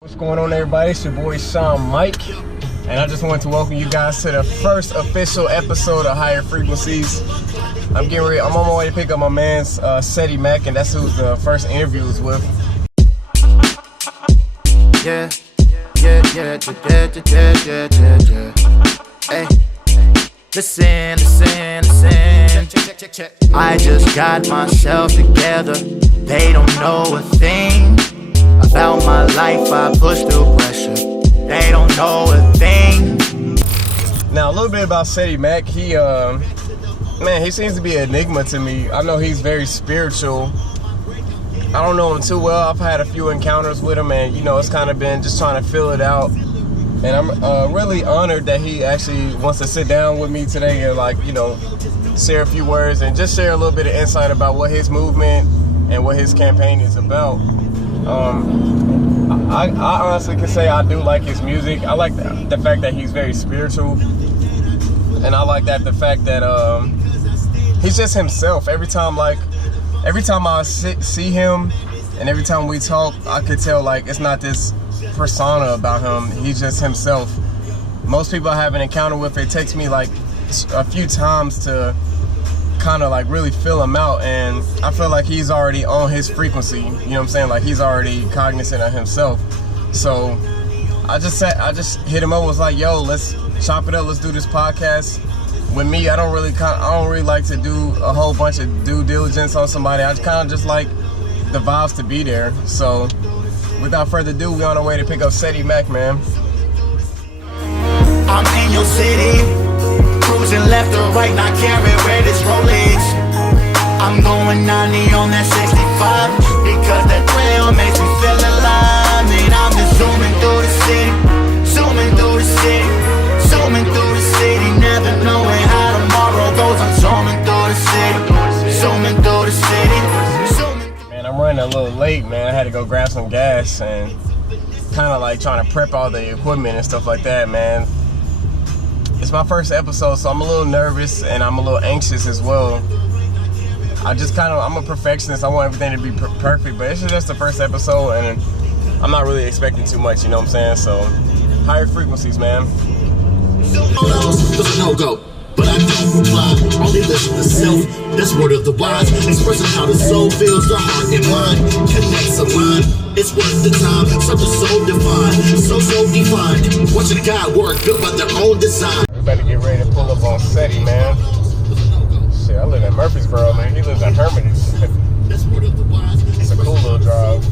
What's going on, everybody? It's your boy Sean Mike, and I just want to welcome you guys to the first official episode of Higher Frequencies. I'm on my way to pick up my man's Seddy Mac, and that's who the first interview was with. Yeah. Hey, listen. I just got myself together. They don't know a thing about my life. I push through pressure. They don't know a thing. Now, a little bit about Seddy Mac. He seems to be an enigma to me. I know he's very spiritual. I don't know him too well. I've had a few encounters with him, and it's kind of been just trying to fill it out. And I'm really honored that he actually wants to sit down with me today and share a few words and just share a little bit of insight about what his movement and what his campaign is about. I honestly can say I do like his music. I like the fact that he's very spiritual, and I like the fact that he's just himself. Every time I see him, and every time we talk, I could tell it's not this persona about him. He's just himself. Most people I have an encounter with, it takes me a few times to kind of really fill him out, and I feel like he's already on his frequency. You know what I'm saying? He's already cognizant of himself. So I just hit him up, was like, yo, let's chop it up, let's do this podcast. With me, I don't really like to do a whole bunch of due diligence on somebody. I kind of just like the vibes to be there. So without further ado, we're on our way to pick up Seddy Mac, man. I'm in your city, cruising left or right, not caring where this roll is. I'm going 90 on that 65 because that thrill makes me feel alive. And I'm just zooming through the city, never knowing how tomorrow goes. I'm zooming through the city. Man, I'm running a little late, man. I had to go grab some gas and kind of trying to prep all the equipment and stuff like that, man. It's my first episode, so I'm a little nervous and I'm a little anxious as well. I'm a perfectionist. I want everything to be perfect, but it's just the first episode, and I'm not really expecting too much, you know what I'm saying? So, higher frequencies, man. There's a no-go, but I don't reply. Only listen to self. That's word of the wise. Expressing how the soul feels, the heart and mind connects a line. It's worth the time. Something so divine, so defined. Watching God work, built by their own design. We better get ready to pull up on Seddy, man. Shit, I live in Murfreesboro, man. He lives in Hermitage. It's a cool little drive.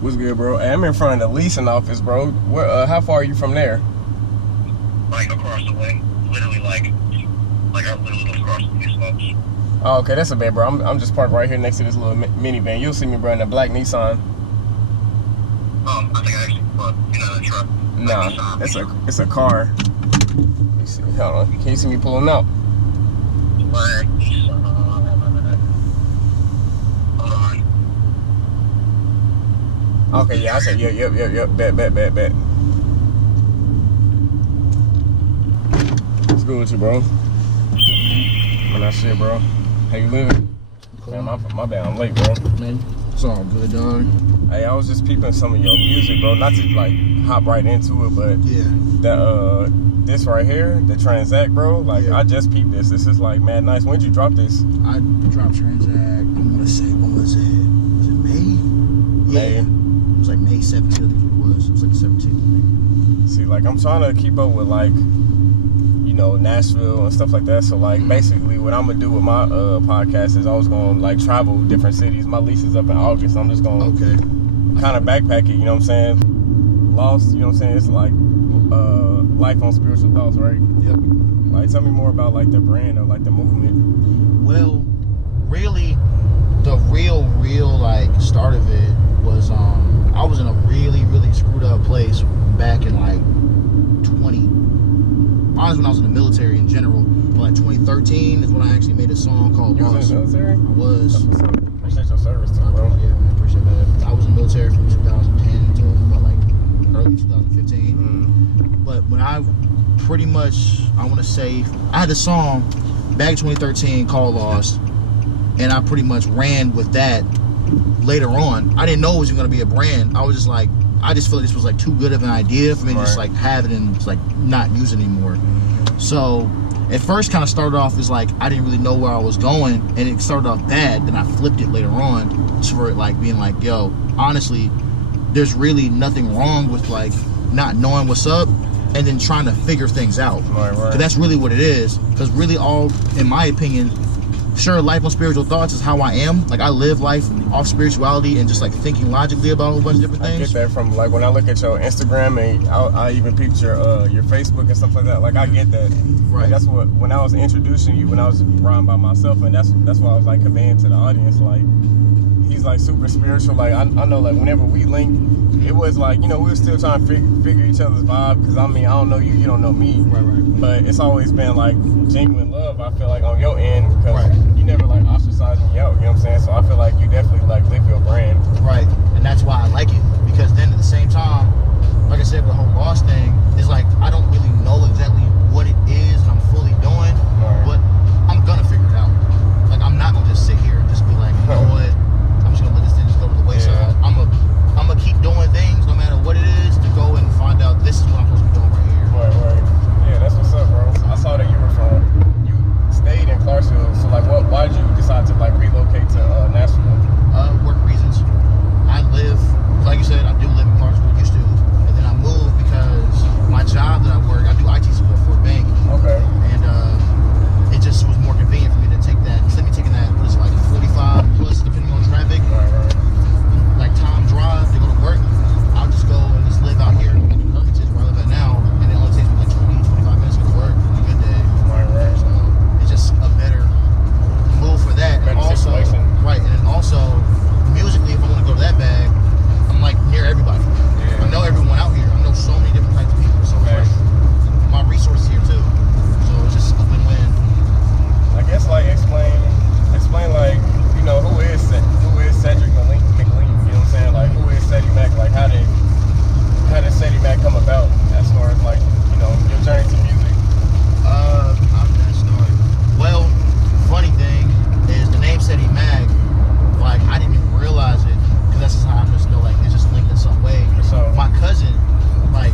What's good, bro? Hey, I'm in front of the leasing office, bro. Where? How far are you from there? Across the way. Literally, I literally live across the leasing office. Oh, okay, that's a bad, bro. I'm just parked right here next to this little minivan. You'll see me, bro, in a black Nissan. I think I actually put in a truck. Nah, it's a car. Let me see. Hold on. Can you see me pulling out? Black Nissan. Hold on. Okay, yeah, I said, yep. Bet. What's good with you, bro? Man, that shit, bro. How you living? Man, my bad, I'm late, bro. Man, it's all good, dog. Hey, I was just peeping some of your music, bro. Not to hop right into it, but Yeah. this right here, the Transact, bro. Yeah. I just peeped this. This is mad nice. When'd you drop this? I dropped Transact, I'm gonna say, when was it? Was it May? May. Yeah. It was May 17th, I think it was. It was the 17th, I think. See, I'm trying to keep up with Nashville and stuff like that. So basically what I'm gonna do with my podcast is I was gonna travel different cities. My lease is up in August. I'm just gonna kind of backpack it, you know what I'm saying? Lost, you know what I'm saying? It's life on spiritual thoughts, right? Yep. Tell me more about the brand or the movement. Well, really, the real start of it was I was in a really screwed up place back in honestly when I was in the military in general. But 2013 is when I actually made a song called You was Lost. in the military? I was. That's what's up. Appreciate your service too, bro. Yeah, man, appreciate that. I was in the military from 2010 to about like early 2015. But when I pretty much, I want to say, I had a song back in 2013 called Lost, and I pretty much ran with that later on. I didn't know it was going to be a brand. I was just like, I just feel like this was like too good of an idea for me to just like have it and just like not use it anymore. So at first kind of started off as like I didn't really know where I was going, and it started off bad. Then I flipped it later on for it like being like, yo, honestly, there's really nothing wrong with like not knowing what's up and then trying to figure things out. Right. 'Cause that's really what it is. Because really all, in my opinion, sure, life on spiritual thoughts is how I am. Like I live life off spirituality and just like thinking logically about a whole bunch of different I things. get that from like when I look at your Instagram and I even peeped your Facebook and stuff like that. Like I get that. Right. Like, that's what when I was introducing you when I was riding by myself, and that's why I was like conveying to the audience like he's like super spiritual. Like I know like whenever we linked, it was like, you know, we were still trying to figure each other's vibe, because I mean I don't know you, you don't know me. Right. But it's always been like genuine love, I feel like, on your end, because you never like ostracized me out, you know what I'm saying? So I feel like you definitely like live your brand. Right. And that's why I like it. Because then at the same time, like I said, with the whole Lost thing, is like I don't really know exactly what it is I'm fully doing, but I'm gonna figure it out. Like I'm not gonna just sit here and just be like, you know what, I'm just gonna let this thing just go to the wayside. Yeah. I'm gonna keep doing things no matter what it is to go and find out this is what I'm supposed to be doing right here. Right. Yeah, that's what's up, bro. I saw that you stayed in Clarksville, so like why did you decide to like relocate to Nashville? Work reasons. I live, like you said, I do live in Clarksville, used to, and then I moved because my job that I work, I do IT support for a bank. Okay. And it just was more convenient for me to take that. Instead of me taking that, it was like 45 plus, depending on traffic, like time drive to go to work, I'll just go and just live out here in Hermitage where I live at now, and it only takes me like 20-25 minutes to go to work on a good day. Right. So it's just a better move for that. Better And also, situation. right, and then also musically, if I want to go to that bag, I'm like near everybody. Yeah. I know everyone out here. I know so many different types of people. So it's like my resources here too. So it's just a win-win. I guess like explain like, you know, who is Cedric McLean, you know what I'm saying? Like who is Seddy Mac? Like how did Seddy Mac come about as far as like, you know, your journey to music? How did that start? Well, funny thing is the name Seddy Mac, like I didn't even realize it, because that's just how I just know like it's just linked in some way. So my cousin like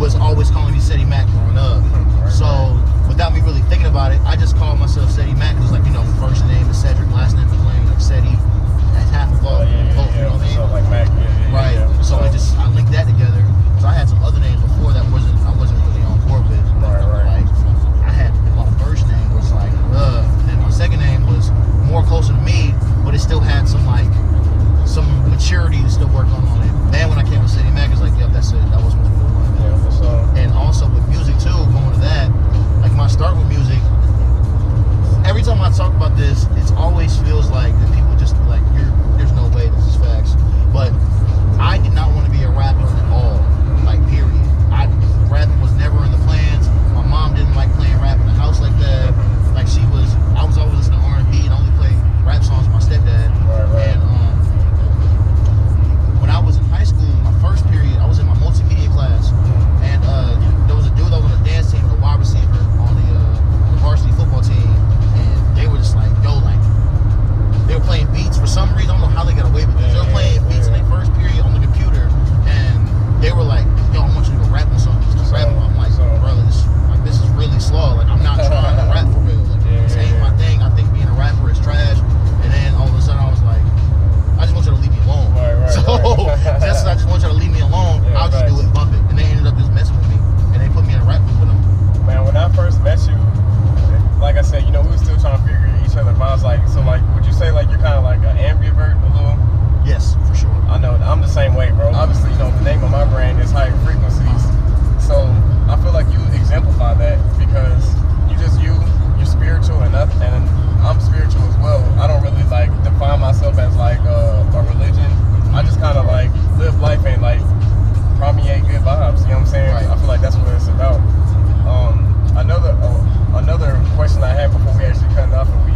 was always calling me Seddy Mac growing up. So without me really thinking about it, I just called myself Seddy Mac. It was like, you know, first name is Cedric, last name is McLean, like Seddy. That's half of all, you know what I mean? So like Mac, Right. Yeah. So I linked that together. So I had some other names before that I wasn't really on board with. Right. Like I had my first name was like and my second name was more closer to me, but it still had some maturity to still work on it. Then when I came with Seddy Mac, it's like, yep, that's it. That was supposed to be the one. Yeah, for sure. And also with music too, going to that, like my start with music, every time I talk about this, it always feels like that people just be like, there's no way this is facts. But I did not want to be a rapper at all, like period. Rapping was never in the plans. My mom didn't like playing rap in the house like that. Like I was always listening to R&B and only play rap songs with my stepdad. Right. And when I was in high school, my first period, I was in my multimedia class, and there was a dude that was on the dance team, a wide receiver on the varsity football team, and they were just like, yo, like they were playing beats for some reason. I don't know how they got away with this. They were playing beats in their first period on the computer, and they were like, yo, I want you to go rap on something. Just rap. I'm like, bro, this is really slow. Like I'm not trying to rap for real. Like this ain't my thing. I think being a rapper is trash. And then all of a sudden I was like, I just want you to leave me alone. Just I just want you to leave me alone. Yeah, I'll just do it and bump it. And they ended up just messing with me, and they put me in a rap group with them. Man, when I first met you, like I said, you know, we were still trying to figure each other vibes. Like, so like, would you say like you're kind of like an ambivert a little? Yes, for sure. I know, I'm the same way, bro. Obviously, you know, the name of my brand is Higher Frequencies. So I feel like you exemplify that, because you're spiritual and I'm spiritual as well. I don't really like define myself as like a religion. I just kind of like live life and like permeate good vibes. You know what I'm saying? Right. I feel like that's what it's about. Another question I had before we actually cut it off and we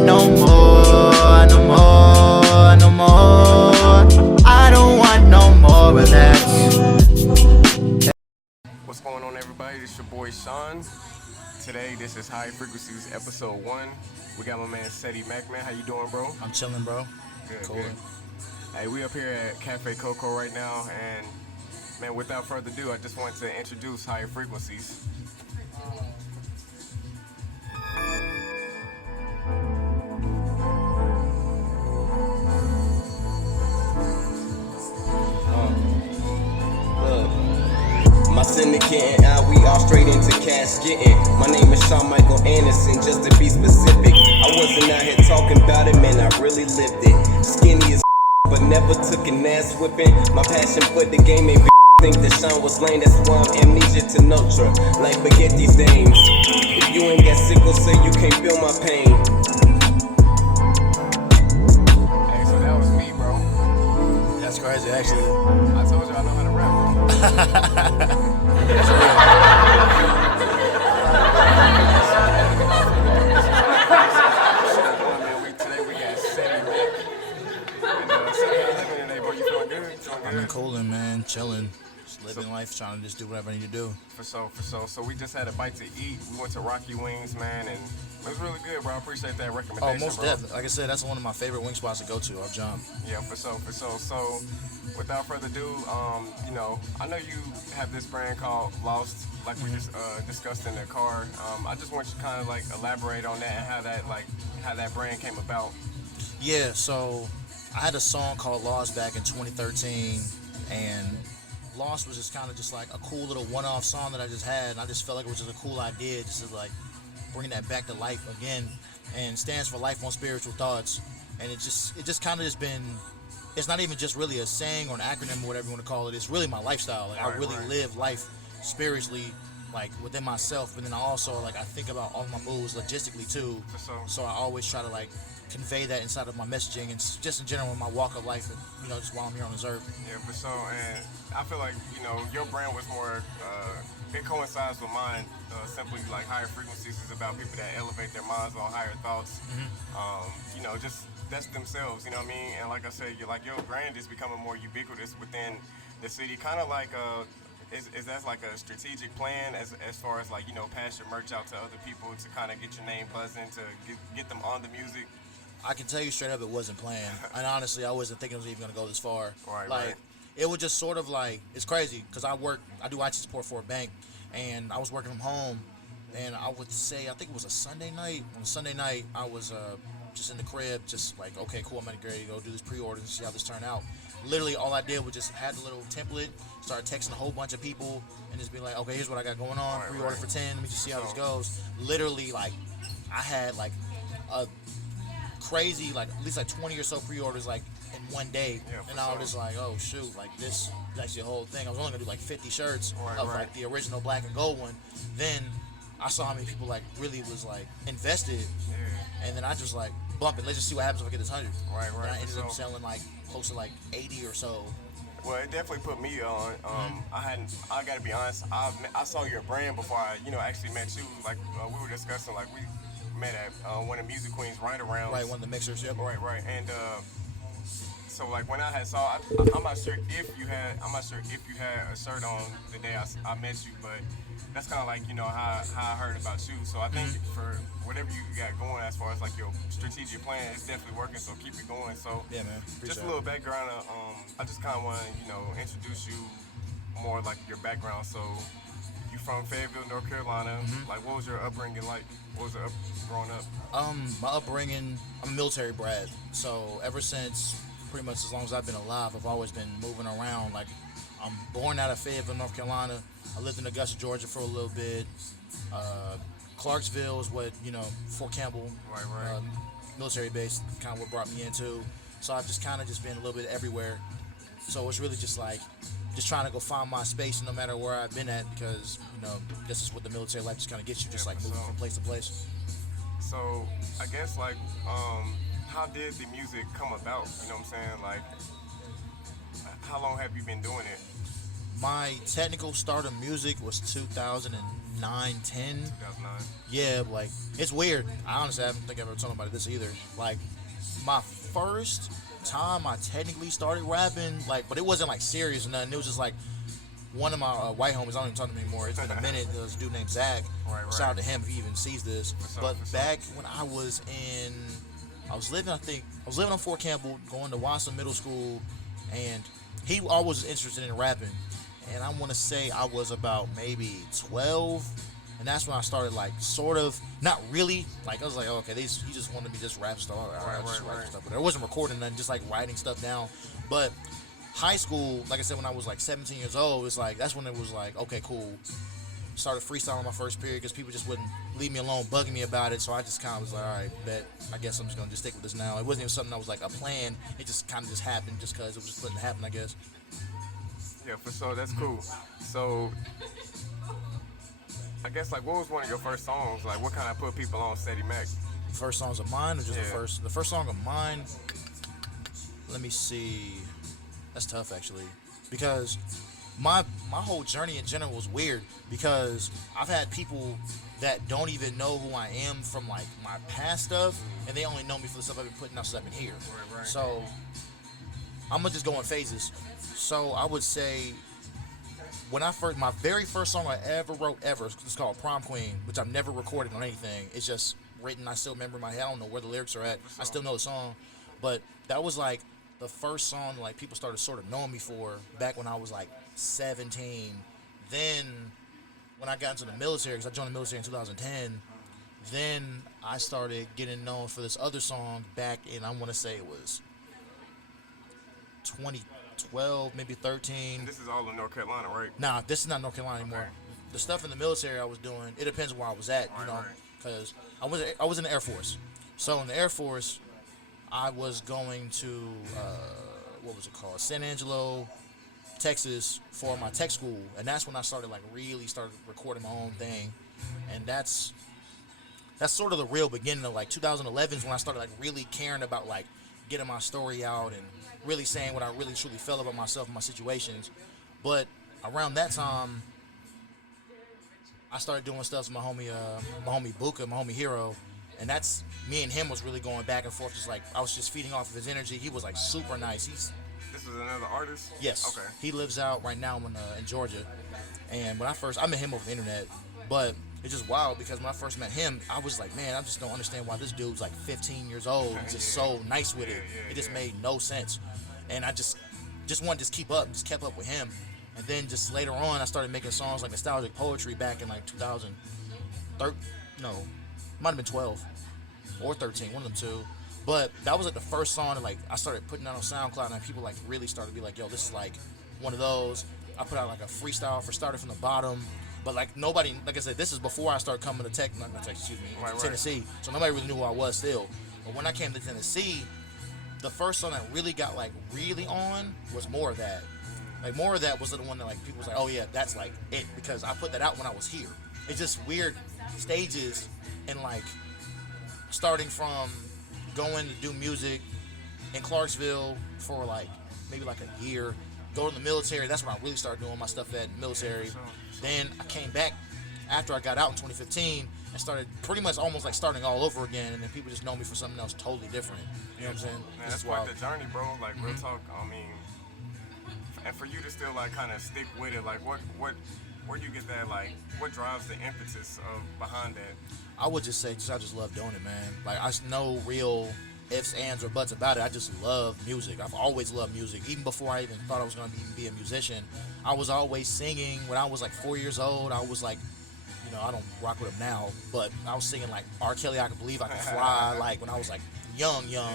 want no more, no more, no more. I don't want no more of that. What's going on, everybody? This your boy Sean. Today, this is High Frequencies episode 1. We got my man Seddy Mac, man. How you doing, bro? I'm chilling, bro. Good, Cool. good. Hey, we up here at Cafe Coco right now, and man, without further ado, I just want to introduce Higher Frequencies. My syndicate and I, we all straight into cash getting. My name is Sean Michael Anderson, just to be specific. I wasn't out here talking about it, man, I really lived it. Skinny as but never took an ass whipping. My passion for the game made think that Sean was lame, that's why I'm amnesia to Notre. Like forget these names. If you ain't got sickle cell, you can't feel my pain. Hey, so that was me, bro. That's crazy, actually. I told you I know how to rap, bro. Today we got Seddy Mac. And Seddy, how you living today, bro? You feeling good? Feeling I've been good? cooling, man, chilling, just living life, trying to just do whatever I need to do. For sure. So we just had a bite to eat. We went to Rocky Wings, man, and it was really good, bro. I appreciate that recommendation, Oh, most bro. definitely. Like I said, that's one of my favorite wing spots to go to. I'll jump. Yeah, for sure. So, without further ado, you know, I know you have this brand called Lost, like we just discussed in the car. I just want you to kind of like elaborate on that and how that brand came about. Yeah, so I had a song called Lost back in 2013, and Lost was just kind of just like a cool little one-off song that I just had, and I just felt like it was just a cool idea just to like bring that back to life again, and stands for Life on Spiritual Thoughts. And it just kind of just been, it's not even just really a saying or an acronym or whatever you want to call it. It's really my lifestyle. Like I really live life spiritually, like within myself, but then I also like I think about all my moves logistically too. So I always try to like convey that inside of my messaging and just in general in my walk of life, and you know, just while I'm here on this earth. Yeah, for sure. And I feel like, you know, your brand was more, it coincides with mine. Simply like Higher Frequencies is about people that elevate their minds on higher thoughts. You know, just that's themselves, you know what I mean? And like I said, your brand is becoming more ubiquitous within the city. Kind of like, is that like a strategic plan as far as like, you know, pass your merch out to other people to kind of get your name buzzing, to get them on the music? I can tell you straight up, it wasn't planned. And honestly, I wasn't thinking it was even going to go this far. Right. It was just sort of like, it's crazy because I do IT support for a bank, and I was working from home, and I would say, I think it was a Sunday night. On a Sunday night, I was just in the crib, just like, okay, cool, I'm ready to go do this pre-order and see how this turned out. Literally, all I did was just had the little template, started texting a whole bunch of people, and just be like, okay, here's what I got going on, pre-order for 10, let me just see how this goes. Literally, like, I had like a crazy, like at least like 20 or so pre-orders like in one day, and I was just like, oh shoot, like this is actually a whole thing. I was only gonna do like 50 shirts of like the original black and gold one. Then I saw how many people like really was like invested, and then I just like bump it. Let's just see what happens if I get this 100. And I ended up selling like close to like 80 or so. Well, it definitely put me on. I gotta be honest, I saw your brand before I, you know, actually met you. Like we were discussing, like we met at one of Music Queen's Right-Arounds. Right, one of the mixers, yep. Right. And so like when I had saw, I'm not sure if you had a shirt on the day I met you, but that's kind of like, you know, how I heard about you. So I think for whatever you got going as far as like your strategic plan, it's definitely working. So keep it going. So yeah, man. Just a little background. I just kind of want to, you know, introduce you more like your background. So you from Fayetteville, North Carolina. Like, what was your upbringing like? What was it growing up? My upbringing, I'm a military brat. So ever since pretty much as long as I've been alive, I've always been moving around. Like, I'm born out of Fayetteville, North Carolina. I lived in Augusta, Georgia for a little bit. Clarksville is what, you know, Fort Campbell, military base, kind of what brought me into. So I've just kind of just been a little bit everywhere. So it's really just like, just trying to go find my space no matter where I've been at, because, you know, this is what the military life just kind of gets you, just like moving from place to place. So I guess like, how did the music come about? You know what I'm saying? Like, how long have you been doing it? My technical start of music was 2009, 10. 2009. Yeah, like, it's weird. I honestly haven't think I've ever told nobody this either. Like, my first time I technically started rapping, like, but it wasn't like serious or nothing. It was just like one of my white homies. I don't even talk to him anymore. It's been a minute. There was a dude named Zach. Right. Shout out to him if he even sees this. But for back when I was living on Fort Campbell, going to Watson Middle School, and he always was interested in rapping. And I want to say I was about maybe 12, and that's when I started, like, sort of, not really, like, I was like, oh, okay, he just wanted me to just rap stuff. Right. Stuff. But I wasn't recording nothing, just like writing stuff down. But high school, like I said, when I was like 17 years old, it's like, that's when it was like, okay, cool. Started freestyling my first period because people just wouldn't leave me alone, bugging me about it. So I just kind of was like, all right, bet, I guess I'm just going to just stick with this now. It wasn't even something that was like a plan. It just kind of just happened just because it was just letting it happen, I guess. Yeah, for sure. That's cool. So, I guess, like, what was one of your first songs? Like, what kind of put people on Seddy Mac? First songs of mine, or just Yeah. the first song of mine? Let me see. That's tough, actually, because my whole journey in general was weird, because I've had people that don't even know who I am from, like, my past stuff, and they only know me for the stuff I've been putting out since I've been here. Right. So I'm gonna just go in phases. So I would say my very first song I ever wrote it's called Prom Queen, which I've never recorded on anything. It's just written. I still remember in my head. I don't know where the lyrics are at. I still know the song, but that was like the first song like people started sort of knowing me for back when I was like 17. Then when I got into the military, because I joined the military in 2010, then I started getting known for this other song back in, I want to say it was 2012, maybe 13. And this is all in North Carolina, right? Nah, this is not North Carolina anymore. Okay. The stuff in the military I was doing, it depends where I was at, you know, Right. because I was in the Air Force. So in the Air Force, I was going to what was it called, San Angelo, Texas, for my tech school, and that's when I started recording my own thing, and that's sort of the real beginning of like 2011 is when I started like really caring about like getting my story out and really saying what I really truly felt about myself and my situations. But around that time, I started doing stuff with my homie Buka, my homie Hero, and that's me and him was really going back and forth. Just like I was just feeding off of his energy. He was like super nice. This was another artist? Yes. Okay. He lives out right now in Georgia. And when I met him over the internet, but it's just wild because when I first met him, I was like, man, I just don't understand why this dude's like 15 years old. He's just so nice with it. It just made no sense. And I just wanted to keep up, just kept up with him. And then just later on, I started making songs like nostalgic poetry back in like 2013. No, might have been 12 or 13, one of them two. But that was like the first song that like I started putting out on SoundCloud, and people like really started to be like, yo, this is like one of those. I put out like a freestyle for Started From the Bottom. But like nobody, like I said, this is before I started coming to Tennessee. So nobody really knew who I was still. But when I came to Tennessee, the first song that really got like really on was More of That. Like More of That was the one that like people was like, oh yeah, that's like it, because I put that out when I was here. It's just weird stages, and like starting from going to do music in Clarksville for like maybe like a year, go to the military. That's when I really started doing my stuff at the military. Then I came back after I got out in 2015 and started pretty much almost like starting all over again, and then people just know me for something else totally different. You know what I'm saying? Man, that's quite the journey, bro. Like real talk. I mean, and for you to still like kind of stick with it, like where do you get that, like what drives the impetus of behind that? I would just say I just love doing it, man. Like I no real ifs, ands, or buts about it. I just love music. I've always loved music. Even before I even thought I was going to be a musician, I was always singing. When I was like 4 years old, I was like, you know, I don't rock with him now, but I was singing like R. Kelly, I Can Believe I Can Fly, like when I was like young. Yeah.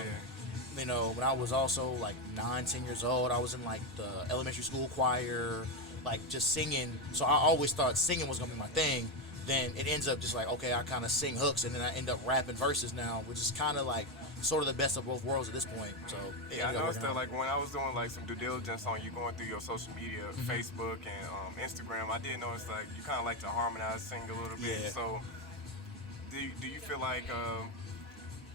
You know, when I was also like 9, 10 years old, I was in like the elementary school choir, like just singing. So I always thought singing was going to be my thing. Then it ends up just like, okay, I kind of sing hooks, and then I end up rapping verses now, which is kind of like sort of the best of both worlds at this point. So yeah, I noticed that like when I was doing like some due diligence on you going through your social media, Facebook and Instagram, I did notice like you kind of like to harmonize, sing a little bit. Yeah. So do you feel like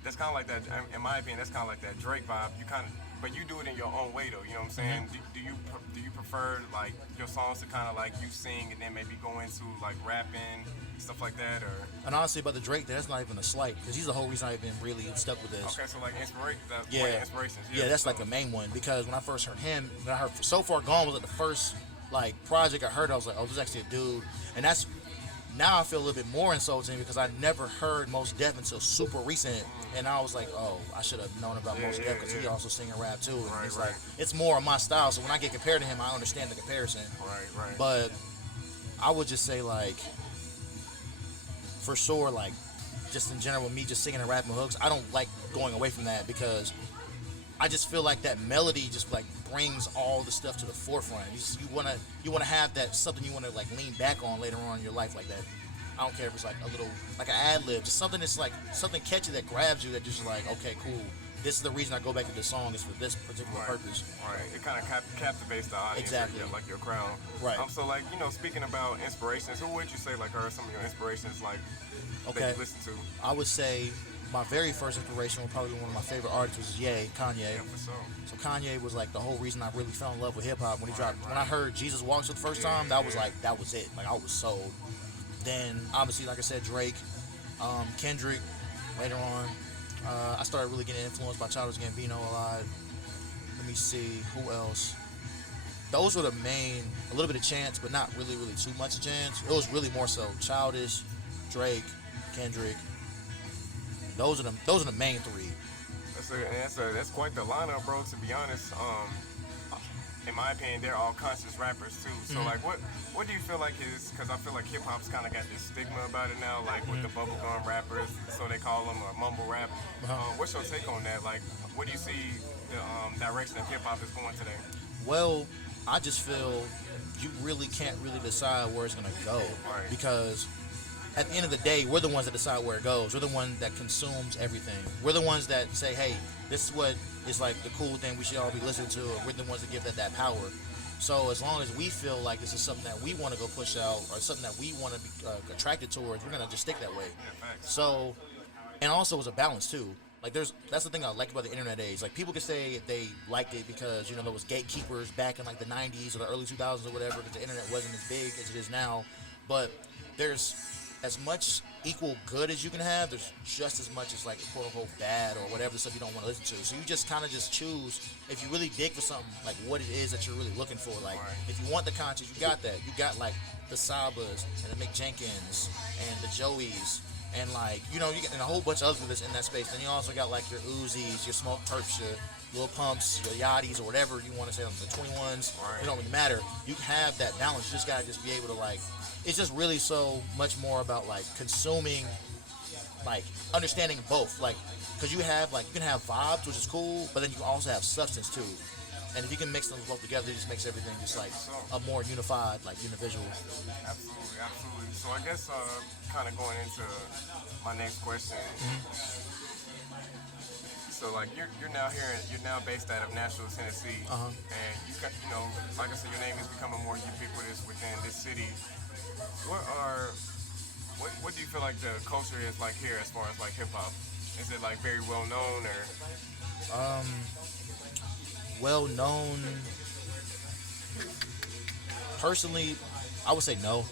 that's kind of like that? In my opinion, that's kind of like that Drake vibe. You kind of but you do it in your own way though. You know what I'm saying? Do you prefer like your songs to kind of like you sing and then maybe go into like rapping, stuff like that, or? And honestly, about the Drake, that's not even a slight, because he's the whole reason I've been really stuck with this. Okay, so like inspirations. Yeah, that's like the main one, because when I first heard him, when I heard So Far Gone was like the first like project I heard, I was like, oh, this is actually a dude, and that's. Now I feel a little bit more insulting because I never heard Mos Def until super recent, and I was like, oh, I should have known about Mos Def because he also sing and rap too. And it's like it's more of my style, so when I get compared to him, I understand the comparison. Right. But I would just say like, for sure, like just in general, me just singing and rapping hooks, I don't like going away from that because I just feel like that melody just like brings all the stuff to the forefront. You wanna have that something you wanna like lean back on later on in your life like that. I don't care if it's like a little like an ad lib, just something that's like something catchy that grabs you that just like, okay, cool. This is the reason I go back to this song is for this particular purpose. Right. It kind of captivates the audience. Exactly. Like your crowd. Right. So like speaking about inspirations, who would you say like are some of your inspirations like that you listen to? I would say my very first inspiration, probably one of my favorite artists, was Kanye. Yeah, for sure. So Kanye was like the whole reason I really fell in love with hip hop when he dropped. When I heard Jesus Walks for the first time, that was like that was it. Like I was sold. Then obviously, like I said, Drake, Kendrick. Later on, I started really getting influenced by Childish Gambino a lot. Let me see who else. Those were the main. A little bit of Chance, but not really too much Chance. It was really more so Childish, Drake, Kendrick. Those are the main three. That's quite the lineup, bro. To be honest, in my opinion, they're all conscious rappers too. So like, what do you feel like is? Because I feel like hip hop's kind of got this stigma about it now, like with the bubblegum rappers, so they call them, or mumble rap. What's your take on that? Like, what do you see the direction of hip hop is going today? Well, I just feel you really can't really decide where it's gonna go, because at the end of the day, we're the ones that decide where it goes. We're the one that consumes everything. We're the ones that say, hey, this is what is like the cool thing we should all be listening to. We're the ones that give that power. So as long as we feel like this is something that we want to go push out or something that we want to be attracted towards, we're going to just stick that way. So, and also it's a balance too. Like that's the thing I like about the internet age. Like people can say they liked it because, there was gatekeepers back in like the 90s or the early 2000s or whatever, because the internet wasn't as big as it is now. But there's as much equal good as you can have, there's just as much as like quote unquote bad or whatever stuff you don't want to listen to. So you just kind of just choose if you really dig for something, like what it is that you're really looking for. Like if you want the content, you got that. You got like the Sabas and the Mick Jenkins and the Joeys and like you get and a whole bunch of others that's in that space. Then you also got like your Uzis, your Smoke Perps, your Lil Pumps, your Yachties, or whatever you want to say, the 21s. It don't really matter. You have that balance. You just gotta just be able to like. It's just really so much more about like consuming, like understanding both, like because you can have vibes, which is cool, but then you can also have substance too. And if you can mix them both together, it just makes everything just like a more unified, like unividual. Absolutely. So I guess kind of going into my next question. So like you're now based out of Nashville, Tennessee, and like I said, your name is becoming more ubiquitous within this city. What do you feel like the culture is like here as far as like hip hop? Is it like very well known or? Well known. Personally, I would say no.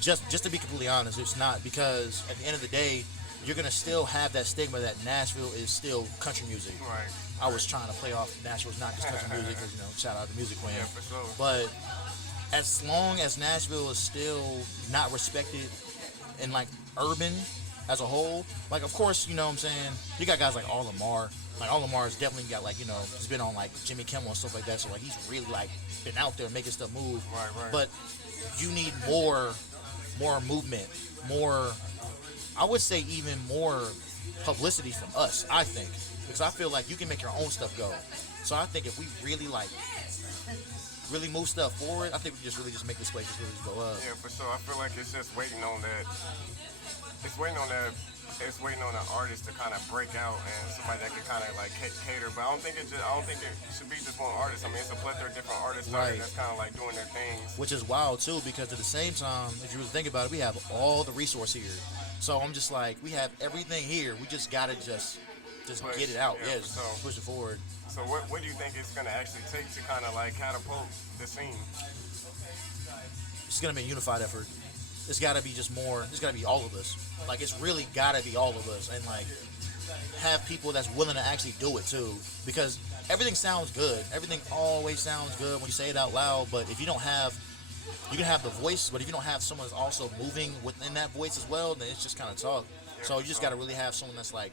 Just to be completely honest, it's not, because at the end of the day, you're gonna still have that stigma that Nashville is still country music. Right. I was trying to play off Nashville's not just country music because shout out to Music Queen. Yeah, for sure. But as long as Nashville is still not respected in like urban as a whole, like of course, what I'm saying, you got guys like All Lamar. Like All Lamar's definitely got like, he's been on like Jimmy Kimmel and stuff like that, so like he's really like been out there making stuff move. Right. But you need more movement, more, I would say even more publicity from us, I think. Because I feel like you can make your own stuff go. So I think if we really really move stuff forward, I think we just make this place just really go up. Yeah, for sure. I feel like it's just waiting on that. It's waiting on an artist to kind of break out and somebody that can kind of like cater. But I don't think it should be just one artist. I mean, it's a plethora of different artists out there that's kind of like doing their things. Which is wild too, because at the same time, if you really think about it, we have all the resource here. So I'm just like, we have everything here. We just gotta just just push, get it out. yeah, Just push it forward. So what do you think it's gonna actually take to kind of like catapult the scene? It's gonna be a unified effort. It's gotta be just more. It's gotta be all of us. Like it's really gotta be all of us, and like have people that's willing to actually do it too. Because everything sounds good. Everything always sounds good when you say it out loud. But if you don't have, you can have the voice, but if you don't have someone that's also moving within that voice as well, then it's just kind of talk. So you just gotta really have someone that's like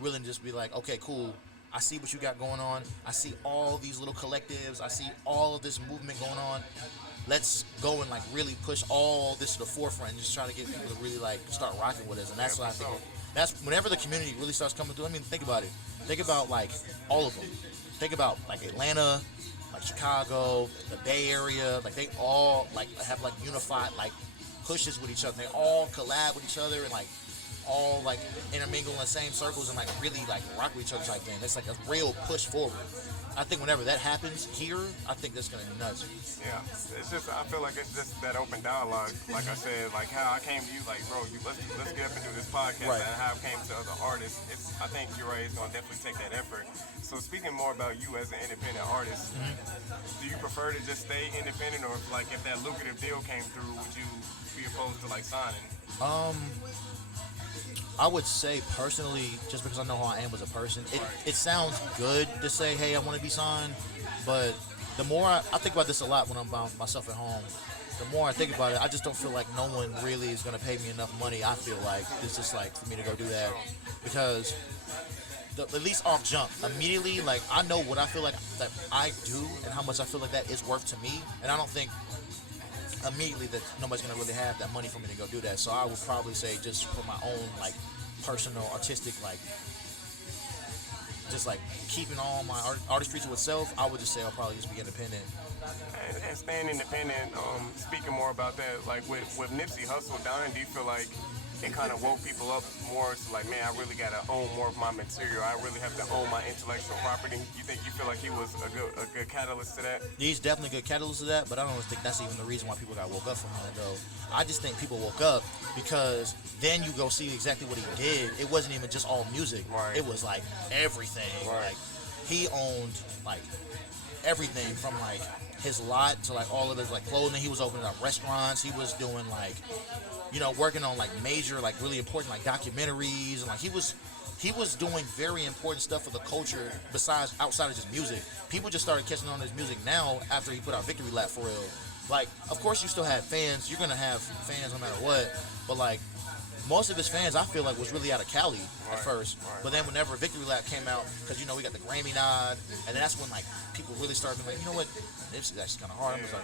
willing to just be like, okay, cool. I see what you got going on. I see all these little collectives. I see all of this movement going on. Let's go and like really push all this to the forefront and just try to get people to really like start rocking with us. And that's what I think. That's whenever the community really starts coming through. I mean, think about it. Think about like all of them. Think about like Atlanta, like Chicago, the Bay Area. Like they all like have like unified like pushes with each other. They all collab with each other and like all like intermingle in the same circles and like really like rock with each other type thing. That's like a real push forward. I think whenever that happens here, I think that's gonna be nuts. Yeah, it's just I feel like it's just that open dialogue. Like I said, like how I came to you, like bro, let's get up and do this podcast, Right. and how I came to other artists. I think you're right. It's gonna definitely take that effort. So speaking more about you as an independent artist, do you prefer to just stay independent, or like if that lucrative deal came through, would you be opposed to like signing? I would say personally, just because I know how I am as a person, it sounds good to say, hey, I want to be signed, but the more I think about this a lot when I'm by myself at home, the more I think about it, I just don't feel like no one really is going to pay me enough money. I feel like it's just like for me to go do that, because at least off jump, immediately, like I know what I feel like that I do and how much I feel like that is worth to me, and I don't think immediately that nobody's gonna really have that money for me to go do that. So I would probably say just for my own like personal artistic like just like keeping all my artistry to itself, I would just say I'll probably just be independent. And staying independent, speaking more about that, like with Nipsey Hussle dying, do you feel like it kind of woke people up more to like, man, I really gotta own more of my material. I really have to own my intellectual property. You feel like he was a good catalyst to that? He's definitely a good catalyst to that, but I don't think that's even the reason why people got woke up from that though. I just think people woke up because then you go see exactly what he did. It wasn't even just all music. Right. It was like everything. Right. Like he owned like everything from like his lot to like all of his like clothing. He was opening up restaurants. He was doing like, you know, working on like major, like really important like documentaries, and like he was doing very important stuff for the culture besides outside of just music. People just started catching on his music now after he put out Victory Lap for real. Like, of course you still had fans. You're gonna have fans no matter what, but like most of his fans, I feel like, was really out of Cali at first. Right. But then whenever Victory Lap came out, because, you know, we got the Grammy nod, and then that's when, like, people really started being like, you know what, Nipsey's actually kind of hard. I was like,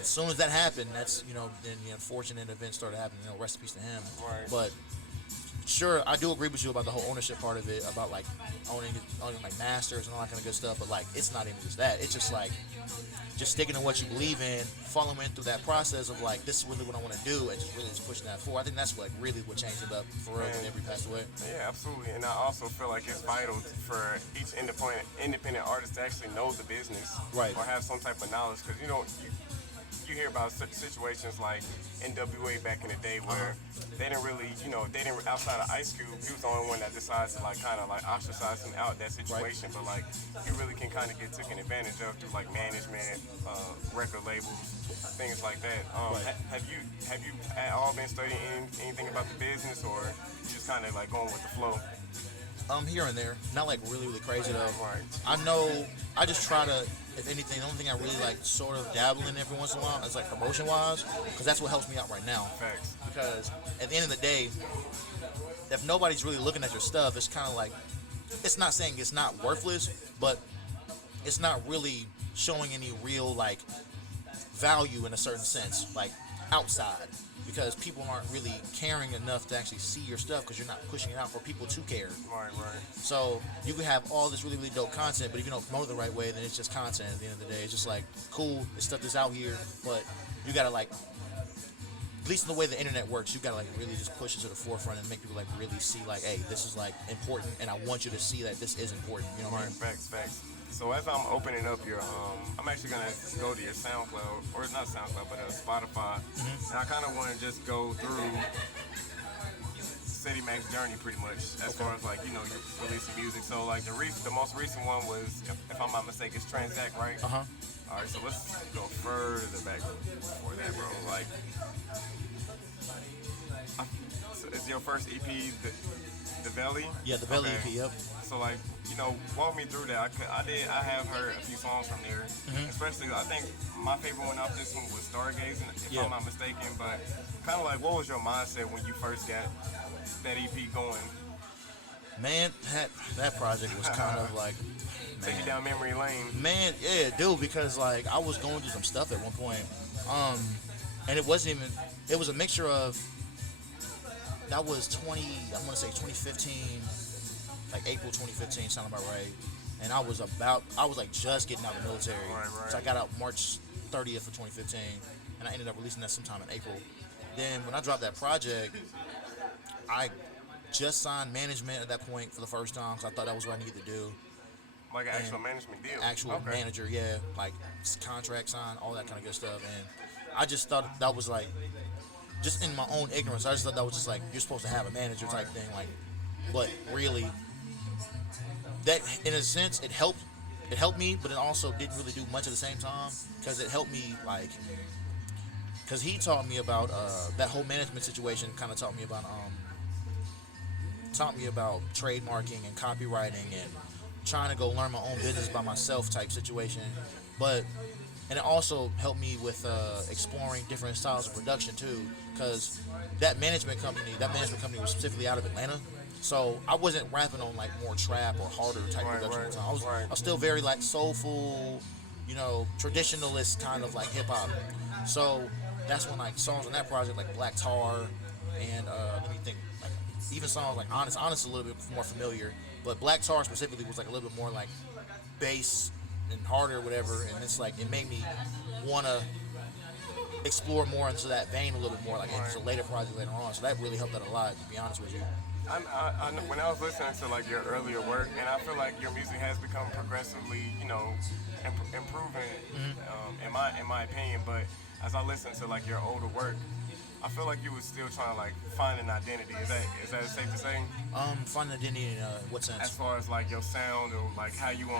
as soon as that happened, that's, you know, then the unfortunate event started happening. You know, rest in peace to him. Right. But sure, I do agree with you about the whole ownership part of it, about, like, owning like, masters and all that kind of good stuff. But, like, it's not even just that. It's just, like, just sticking to what you believe in, following through that process of like, this is really what I want to do, and just really just pushing that forward. I think that's like really what changed it up for real whenever he passed away. Yeah, absolutely. And I also feel like it's vital for each independent artist to actually know the business, Right. or have some type of knowledge, because you know you hear about such situations like NWA back in the day where they didn't really, you know, outside of Ice Cube, he was the only one that decided to like kind of like ostracize him out that situation. But like you really can kind of get taken advantage of through like management, record labels, things like that. Have you at all been studying anything about the business, or you just kind of like going with the flow? Here and there, not like really crazy though. Right. I know, I just try to, if anything, the only thing I really like sort of dabble in every once in a while is like promotion wise, because that's what helps me out right now. Facts. Because at the end of the day, if nobody's really looking at your stuff, it's kind of like, it's not saying it's not worthless, but it's not really showing any real like value in a certain sense, like outside, because people aren't really caring enough to actually see your stuff because you're not pushing it out for people to care. Right. So you can have all this really dope content, but if you don't promote it the right way, then it's just content at the end of the day. It's just like, cool, it's stuff that's out here, but you gotta like, at least in the way the internet works, you gotta like really just push it to the forefront and make people like really see like, hey, this is like important, and I want you to see that this is important. You know what I mean? Facts. So as I'm opening up your, I'm actually gonna go to your SoundCloud, or not SoundCloud, but Spotify, and I kind of want to just go through Seddy Mac's journey pretty much as far as like, you know, you're releasing music. So like the most recent one was, if I'm not mistaken, it's Transact, right? Uh-huh. All right, so let's go further back before that, bro. Like, so it's your first EP, the Belly? Yeah, the Belly Okay. EP, yep. So like, you know, walk me through that. I have heard a few songs from there. Especially, I think my favorite one off this one was Stargazing, if Yeah. I'm not mistaken. But kind of like, what was your mindset when you first got that EP going? Man, that project was kind of like, Take you down memory lane. man, yeah, dude, because like I was going through some stuff at one point, and it wasn't even. It was a mixture of. That was I want to say 2015, like April 2015, sound about right. And I was like just getting out of the military. Right. So I got out March 30th of 2015, and I ended up releasing that sometime in April. Then when I dropped that project, I just signed management at that point for the first time because I thought that was what I needed to do. Like an actual management deal. Actual Okay. manager, yeah, like contract sign, all that kind of good stuff. And I just thought that was like, just in my own ignorance, I just thought that was just like, you're supposed to have a manager type thing, like, but really, that in a sense it helped me, but it also didn't really do much at the same time because it helped me like, because he taught me about that whole management situation, kind of taught me about trademarking and copywriting and trying to go learn my own business by myself type situation, and it also helped me with exploring different styles of production too, because that management company was specifically out of Atlanta, so I wasn't rapping on like more trap or harder type production at the time. I was still very like soulful, you know, traditionalist kind of like hip hop. So that's when like songs on that project like Black Tar and let me think, like even songs like Honest is a little bit more familiar, but Black Tar specifically was like a little bit more like bass and harder or whatever, and it's like it made me want to explore more into that vein a little bit more, like into later projects later on. So that really helped out a lot, to be honest with you. I when I was listening to like your earlier work, and I feel like your music has become progressively, you know, improving, in my opinion. But as I listen to like your older work, I feel like you were still trying to like find an identity. Is that safe to say? Find an identity in what sense? As far as like your sound or like how you were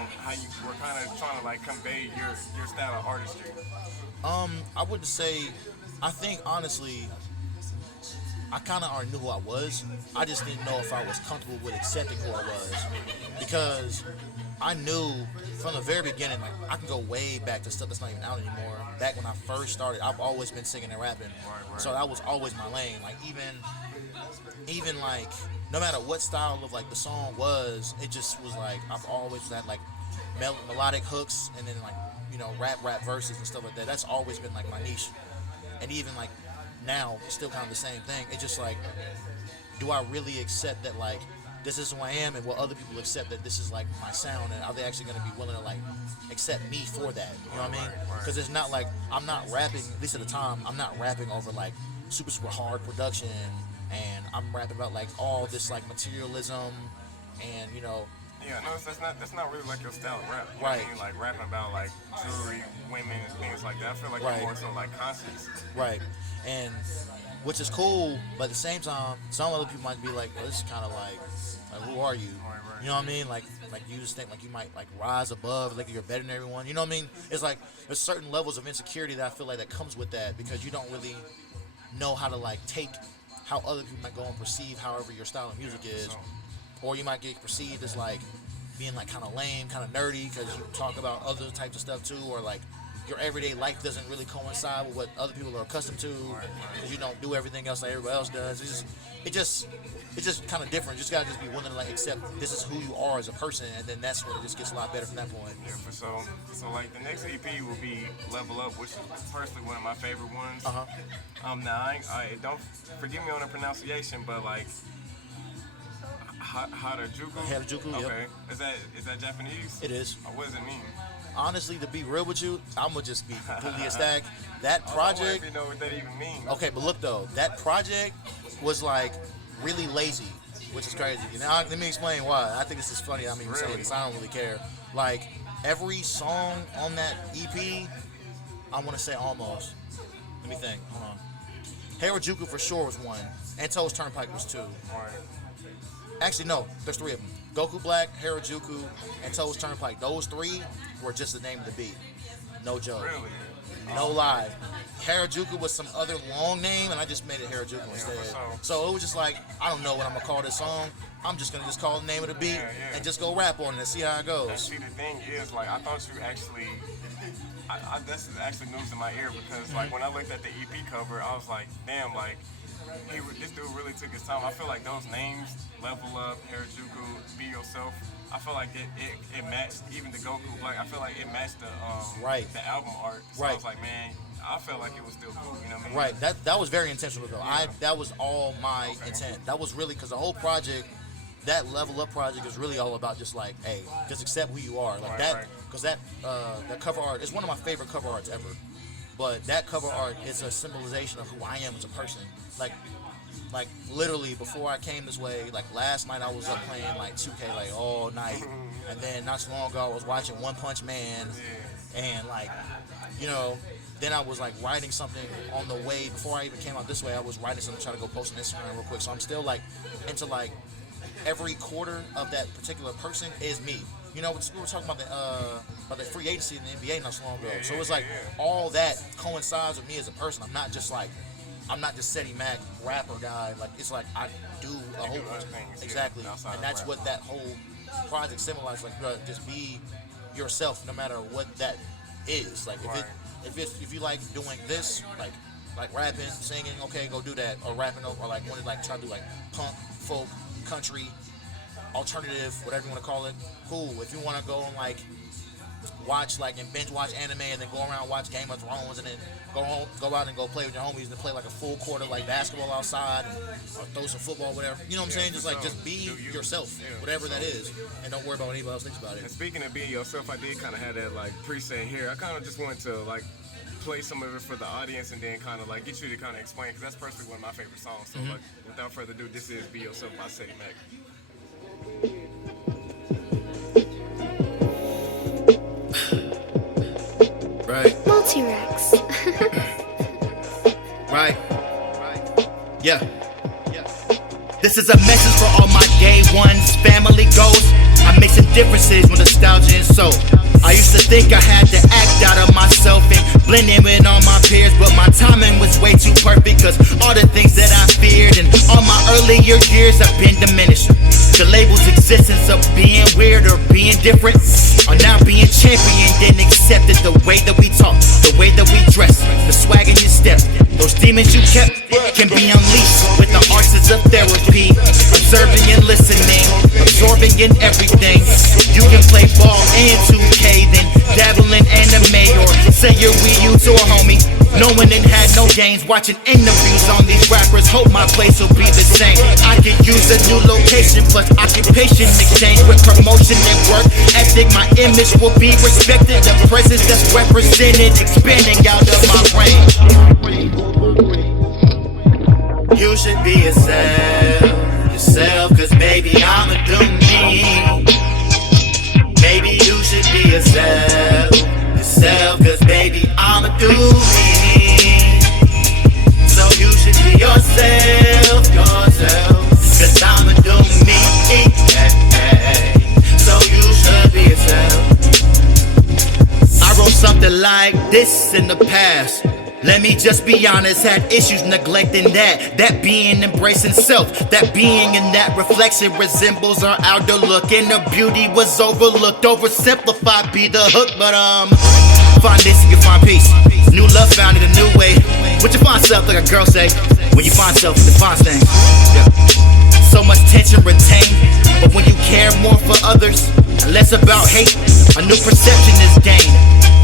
kind of trying to like convey your style of artistry. I would say, I think honestly, I kind of already knew who I was. I just didn't know if I was comfortable with accepting who I was, because I knew from the very beginning, like I can go way back to stuff that's not even out anymore. Back when I first started, I've always been singing and rapping, so that was always my lane. Like even like no matter what style of like the song was, it just was like I've always had like melodic hooks and then like, you know, rap verses and stuff like that. That's always been like my niche, and even like now it's still kind of the same thing. It's just like, do I really accept that like this is who I am, and will other people accept that this is like my sound, and are they actually going to be willing to like accept me for that? You know what I mean? Because it's not like I'm not rapping, at least at the time, I'm not rapping over like super hard production, and I'm rapping about like all this like materialism, and you know. Yeah, no, that's not really like your style of rap. You know Right. what I mean? Like rapping about like jewelry, women, and things like that. I feel like you're more so like conscious. Right. And which is cool, but at the same time, some other people might be like, well, this is kind of like who are you? Right. You know what I mean? Like you just think like you might like rise above, like you're better than everyone. You know what I mean? It's like there's certain levels of insecurity that I feel like that comes with that, because you don't really know how to like take how other people might go and perceive however your style of music is. Or you might get perceived as like being like kind of lame, kind of nerdy, because you talk about other types of stuff too, or like your everyday life doesn't really coincide with what other people are accustomed to, because you don't do everything else like everybody else does. It's just kind of different. You just gotta just be willing to like accept this is who you are as a person, and then that's when it just gets a lot better from that point. Yeah, for sure. So like the next EP will be Level Up, which is personally one of my favorite ones. Now I don't forgive me on the pronunciation, but like Harajuku. Okay. Yep. Is that Japanese? It is. Or what does it mean? Honestly, to be real with you, I'm gonna just be completely ecstatic. That I project. don't know if you know what that even means. Okay, but look though, that project was like really lazy, which is crazy. Now let me explain why. I think this is funny. I'm even saying this. I don't really care. Like every song on that EP, I want to say almost. Let me think. Hold on. Harajuku for sure was one. And Toes Turnpike was 2. Right. Actually, no, there's 3 of them. Goku Black, Harajuku, and Toes Turnpike. Those 3 were just the name of the beat. No joke. Really? No lie. Harajuku was some other long name, and I just made it Harajuku instead. So it was just like, I don't know what I'm going to call this song. I'm just going to just call the name of the beat and just go rap on it and see how it goes. And see, the thing is, like, I thought you actually... this is actually news in my ear because, like, when I looked at the EP cover, I was like, damn, like, this dude really took his time. I feel like those names, Level Up, Harajuku, Be Yourself, I feel like it matched, even the Goku Black, I feel like it matched the album art. So I was like, man, I felt like it was still cool, you know what I mean? Right, that was very intentional though. That was all my intent. That was really, because the whole project, that Level Up project is really all about just like, hey, just accept who you are. Like because that cover art is one of my favorite cover arts ever. But that cover art is a symbolization of who I am as a person. Like literally before I came this way, like last night I was up playing like 2K like all night, and then not so long ago I was watching One Punch Man, and like, you know, then I was like writing something on the way before I even came out this way. I was writing something, trying to go post on Instagram real quick. So I'm still like into like every quarter of that particular person is me. You know, we were talking about the free agency in the NBA not so long ago. So it's like all that coincides with me as a person. I'm not just Seddy Mac rapper guy. Like, it's like I do a whole bunch of things. Exactly. And that's what that whole project symbolizes. Like, bro, just be yourself no matter what that is. Like, if you like doing this, like rapping, singing, okay, go do that. Or rapping, or like want to like try to do like punk, folk, country, alternative, whatever you want to call it, cool. If you want to go and like watch like and binge watch anime and then go around and watch Game of Thrones and then go out and go play with your homies and play like a full quarter like basketball outside or throw some football, whatever. You know what I'm saying? Just like just be yourself, whatever that is, and don't worry about what anybody else thinks about it. And speaking of being yourself, I did kind of have that like preset here. I kind of just wanted to like play some of it for the audience and then kind of like get you to kind of explain, because that's personally one of my favorite songs. So like without further ado, this is Be Yourself by Seddy Mac. Right. Multi-Rex. Right. Yeah. This is a message for all my gay ones, family goals. I'm mixing differences with nostalgia and soul. I used to think I had to act out of myself and blend in with all my peers, but my timing was way too perfect, cause all the things that I feared and all my earlier years have been diminished. The label's existence of being weird or being different are now being championed and accepted. The way that we talk, the way that we dress, the swag in your step, those demons you kept can be unleashed with the arts of therapy. Observing and listening, absorbing in everything. You can play ball and 2K, then dabble in anime or say you're Wii U to a homie. Knowing it had no gains, watching interviews on these rappers, hope my place will be the same. I could use a new location plus occupation exchange with promotion and work ethic. My image will be respected, the presence that's represented expanding out of my range. You should be yourself, cause baby I'ma do me. Maybe you should be yourself, cause baby I'ma do me. So you should be yourself, cause I'ma do me. So you should be yourself. I wrote something like this in the past. Let me just be honest, had issues neglecting that being embracing self, that being in that reflection resembles our outer look, and the beauty was overlooked, oversimplified be the hook, but find this and you find peace, new love found in a new way, with your fine self like a girl say, when you find self, define things, so much tension retained, but when you care more for others, and less about hate, a new perception is gained.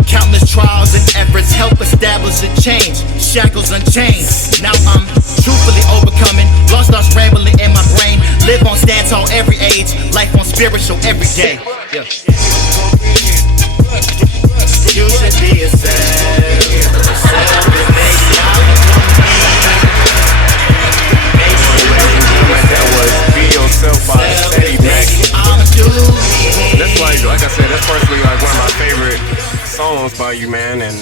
Countless trials and efforts help establish a change. Shackles unchained. Now I'm truthfully overcoming. Lost thoughts rambling in my brain. Live on stand tall every age. Life on spiritual every day. Yeah. You should be yourself. Baby, That was Be Yourself by Seddy Mac. That's like I said, that's personally like one of my favorite songs by you, man, and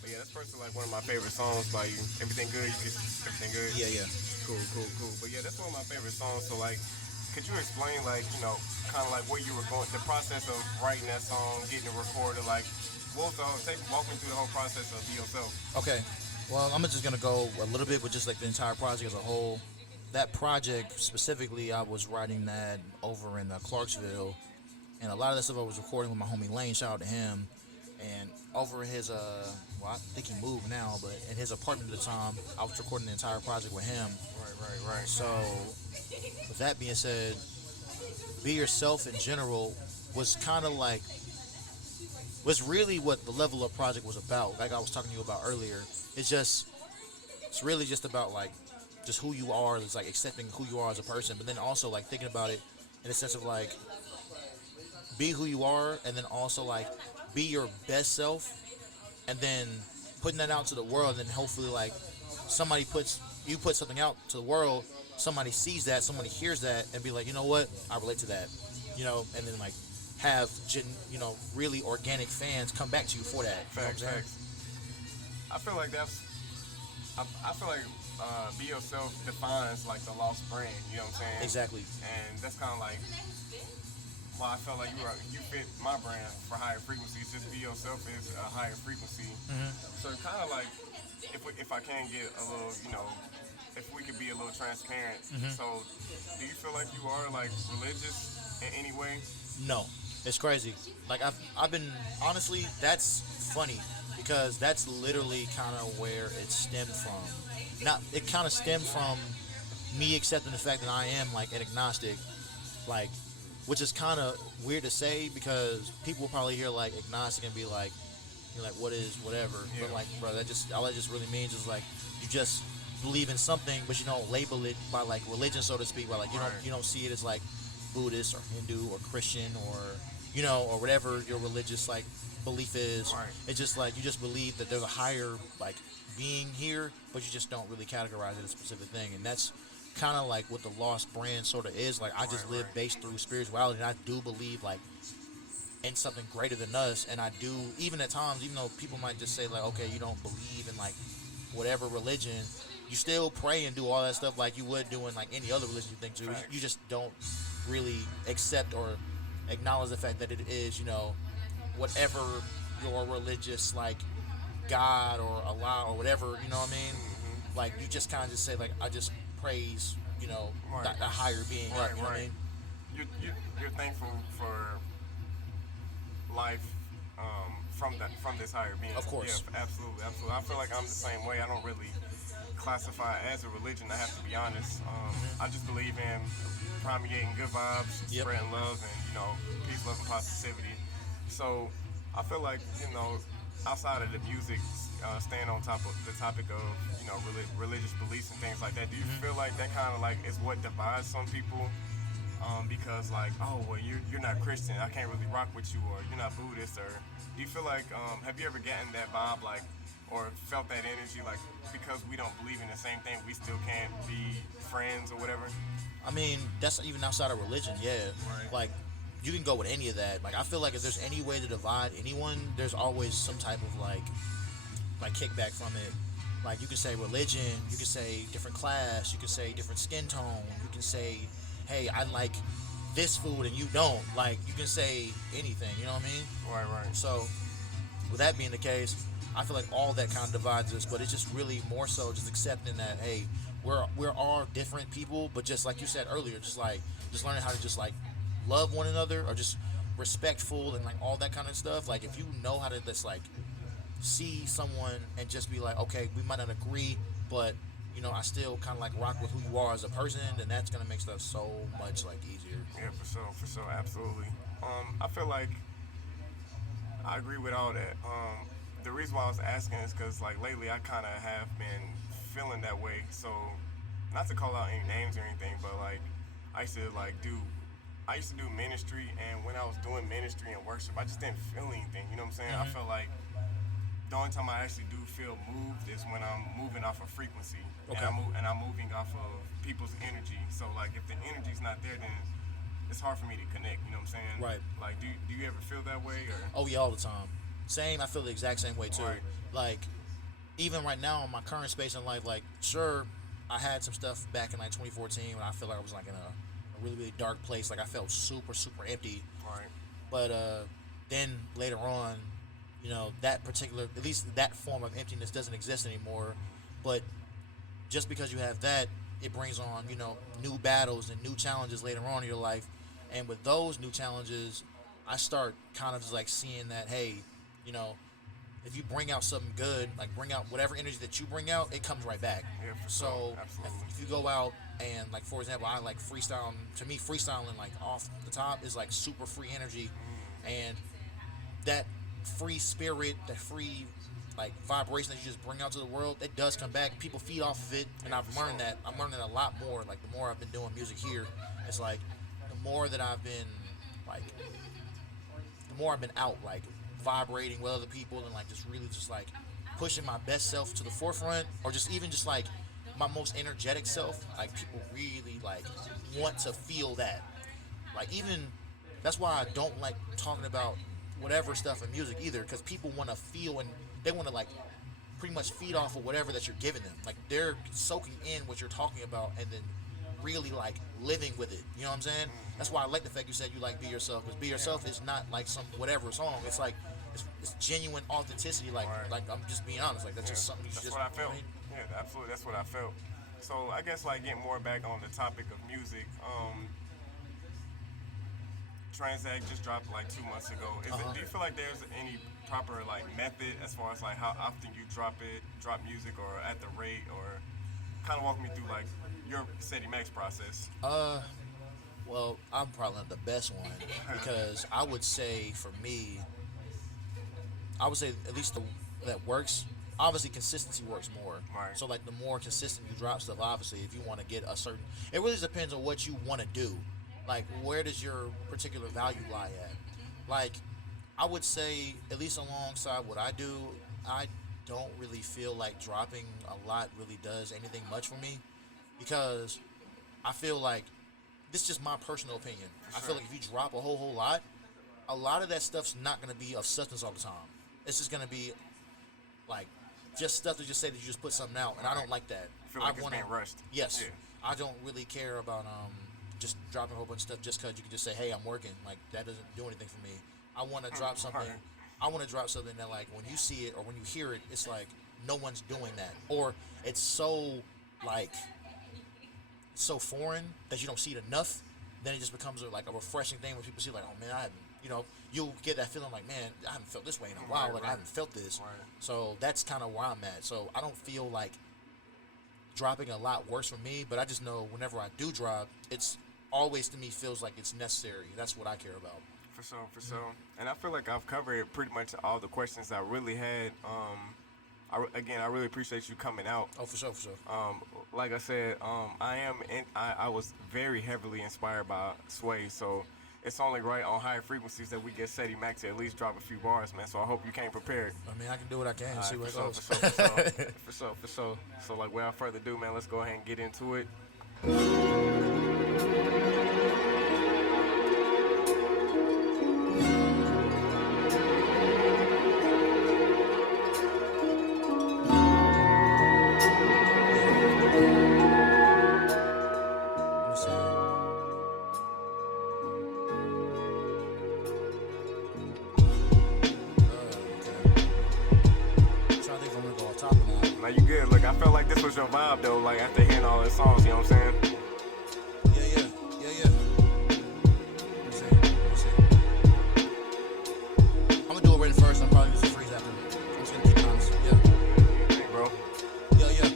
but yeah, that's personally like one of my favorite songs by you. Everything good? Everything good? Yeah. Cool. But yeah, that's one of my favorite songs. So like, could you explain like, kind of like where you were going, the process of writing that song, getting it recorded, like, what was the whole, walk me through the whole process of Be Yourself. Okay. Well, I'm just gonna go a little bit with just like the entire project as a whole. That project specifically, I was writing that over in Clarksville, and a lot of that stuff I was recording with my homie Lane. Shout out to him. And over his well, I think he moved now, but in his apartment at the time, I was recording the entire project with him. Right. So, with that being said, Be Yourself in general was kind of like, was really what the level up project was about. Like I was talking to you about earlier, it's really just about like just who you are. It's like accepting who you are as a person, but then also like thinking about it in a sense of like be who you are, and then also like be your best self, and then putting that out to the world, and then hopefully like somebody put something out to the world, somebody sees that, somebody hears that, and be like, you know what, I relate to that, and then like have really organic fans come back to you for that. Facts. I feel like Be Yourself defines like the lost brand. You know what I'm saying? Exactly. And that's kind of like, well, I felt like you fit my brand for higher frequencies. Just Be Yourself is a higher frequency. Mm-hmm. So kind of like, if I can get a little, if we could be a little transparent. Mm-hmm. So, do you feel like you are like religious in any way? No, it's crazy. Like I've been, honestly, that's funny because that's literally kind of where it stemmed from. It kind of stemmed from me accepting the fact that I am like an agnostic, like, which is kind of weird to say because people will probably hear like agnostic and be like, you're like, what is whatever? Yeah. But like, bro, all that just really means is like you just believe in something, but you don't label it by like religion, so to speak. By like you don't see it as like Buddhist or Hindu or Christian or or whatever your religious like belief is. Right. It's just like you just believe that there's a higher like being here, but you just don't really categorize it as a specific thing, and that's kind of like what the lost brand sort of is. Like I just live based through spirituality, and I do believe like in something greater than us, and I do, even at times, even though people might just say like, okay, you don't believe in like whatever religion, you still pray and do all that stuff like you would do in like any other religion you think to. You just don't really accept or acknowledge the fact that it is whatever your religious like God or Allah or whatever, you know what I mean? Mm-hmm. Like you just kind of just say like, I just praise the higher being, you know what I mean? You're thankful for life from this higher being. Of course. Yeah, absolutely. I feel like I'm the same way. I don't really classify it as a religion, I have to be honest. I just believe in promulgating good vibes, spreading love, and peace, love, and positivity. So I feel like outside of the music, staying on top of the topic of religious beliefs and things like that, do you feel like that kind of like is what divides some people? Because like, oh well, you're not Christian, I can't really rock with you, or you're not Buddhist, or do you feel like have you ever gotten that vibe like, or felt that energy like, because we don't believe in the same thing, we still can't be friends or whatever? I mean, that's even outside of religion, yeah. Right. Like you can go with any of that. Like I feel like if there's any way to divide anyone, there's always some type of like kickback from it. Like you can say religion, you can say different class, you can say different skin tone, you can say, hey, I like this food and you don't. Like you can say anything, you know what I mean? Right. So with that being the case, I feel like all that kind of divides us, but it's just really more so just accepting that, hey, we're all different people, but just like you said earlier, just learning how to just like love one another, or just respectful and like all that kind of stuff. Like if you know how to just like see someone and just be like, okay, we might not agree, but I still kind of like rock with who you are as a person, then that's gonna make stuff so much like easier. Yeah, for sure, absolutely. I feel like I agree with all that. The reason why I was asking is because like lately I kind of have been feeling that way. So not to call out any names or anything, but like I used to do ministry, and when I was doing ministry and worship, I just didn't feel anything. You know what I'm saying? I felt like the only time I actually do feel moved is when I'm moving off of frequency. Okay. And I'm moving off of people's energy. So like if the energy's not there, then it's hard for me to connect. You know what I'm saying? Right. Like do you ever feel that way? Or Oh yeah, all the time. Same. I feel the exact same way too. Right. Like even right now in my current space in life, like, sure, I had some stuff back in like 2014 when I feel like I was like in a really, really dark place. Like I felt super, super empty. Right. But then later on, you know, that particular, at least that form of emptiness doesn't exist anymore. But just because you have that, it brings on, you know, new battles and new challenges later on in your life. And with those new challenges, I start kind of just like seeing that, hey, you know, if you bring out something good, like bring out whatever energy that you bring out, it comes right back. Yeah, for so sure. Absolutely. if you go out and, like, for example, I like freestyling. To me, freestyling like off the top is like super free energy, and that free spirit, that free like vibration that you just bring out to the world, it does come back. People feed off of it, and I've learned that. I'm learning a lot more. Like the more I've been doing music here, it's like the more that I've been like, the more I've been out like vibrating with other people and like just really just like pushing my best self to the forefront, or just even just like my most energetic self. Like people really like want to feel that. Like even that's why I don't like talking about whatever stuff in music either, because people want to feel and they want to like pretty much feed off of whatever that you're giving them. Like they're soaking in what you're talking about and then really like living with it. You know what I'm saying? That's why I like the fact you said you like Be Yourself, because Be Yourself is not like some whatever song. It's like it's genuine authenticity. Like Right. like I'm just being honest. Like that's just something you That's just. what I you know felt. what I mean? Yeah, absolutely. That's what I felt. So I guess like getting more back on the topic of music. Transact just dropped like 2 months ago. Do you feel like there's any proper like method as far as like how often you drop music, or at the rate, or kind of walk me through like your Seddy Mac's process? Well, I'm probably not the best one, because I would say for me, I would say at least that works. Obviously, consistency works more. Right. So, like, the more consistent you drop stuff, obviously, if you want to get a certain... It really depends on what you want to do. Like, where does your particular value lie at? Like, I would say, at least alongside what I do, I don't really feel like dropping a lot really does anything much for me, because I feel like... This is just my personal opinion. I feel like if you drop a whole lot of that stuff's not going to be of substance all the time. It's just going to be, like, just stuff to just say that you just put something out, and I don't like that. I feel like it's being rushed. Yes. Yeah. I don't really care about just dropping a whole bunch of stuff just because you can just say, hey, I'm working. Like, that doesn't do anything for me. I want to drop something. Right. I want to drop something that, like, when you see it or when you hear it, it's like no one's doing that. Or it's so, like... so foreign that you don't see it enough, then it just becomes like a refreshing thing when people see like, oh man, I haven't, you know, you'll get that feeling like, man, I haven't felt this way in a while. Like I haven't felt this. Right. So that's kind of where I'm at. So I don't feel like dropping a lot works for me, but I just know whenever I do drop, it's always to me feels like it's necessary. That's what I care about. For sure. And I feel like I've covered pretty much all the questions I really had. I really appreciate you coming out. Oh, for sure. Like I said, I was very heavily inspired by Sway, so it's only right on higher frequencies that we get Seddy Mac to at least drop a few bars, man. So I hope you came prepared. I mean, I can do what I can. See where it goes. For sure. So like, without further ado, man, let's go ahead and get into it. Now you good. Look, I felt like this was your vibe though, like after hearing all the songs, you know what I'm saying? Yeah. I'm gonna do it written first. I'm probably just freeze after. I'm just gonna keep it honest. Yeah. Hey, bro. Yeah.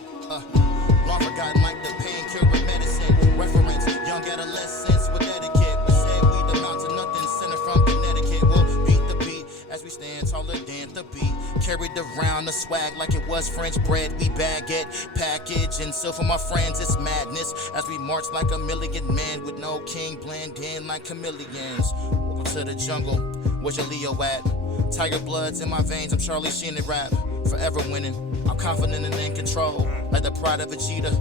Long forgotten like the painkiller medicine. Reference, young adolescents with etiquette. We said we the mountain, nothing center from Connecticut. We'll beat the beat as we stand taller than the beat. Carried around the swag like it was French bread. We bag it, package, and so for my friends it's madness. As we march like a million men with no king, blend in like chameleons. Welcome to the jungle, where's your Leo at? Tiger bloods in my veins, I'm Charlie Sheen at rap. Forever winning, I'm confident and in control. Like the pride of Vegeta.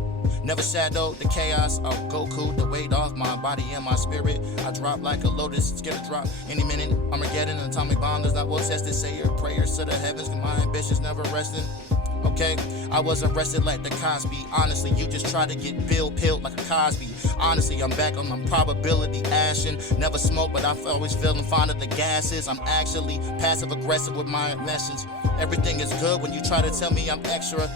Never shadowed the chaos of Goku, the weight off my body and my spirit. I drop like a lotus, scared to drop any minute. Armageddon, an atomic bomb does not will test it. Say your prayers to the heavens, cause my ambitions never resting. Okay, I was arrested like the Cosby. Honestly, you just tried to get pilled like a Cosby. Honestly, I'm back on probability ashing. Never smoke, but I'm always feeling fond of the gases. I'm actually passive aggressive with my message. Everything is good when you try to tell me I'm extra.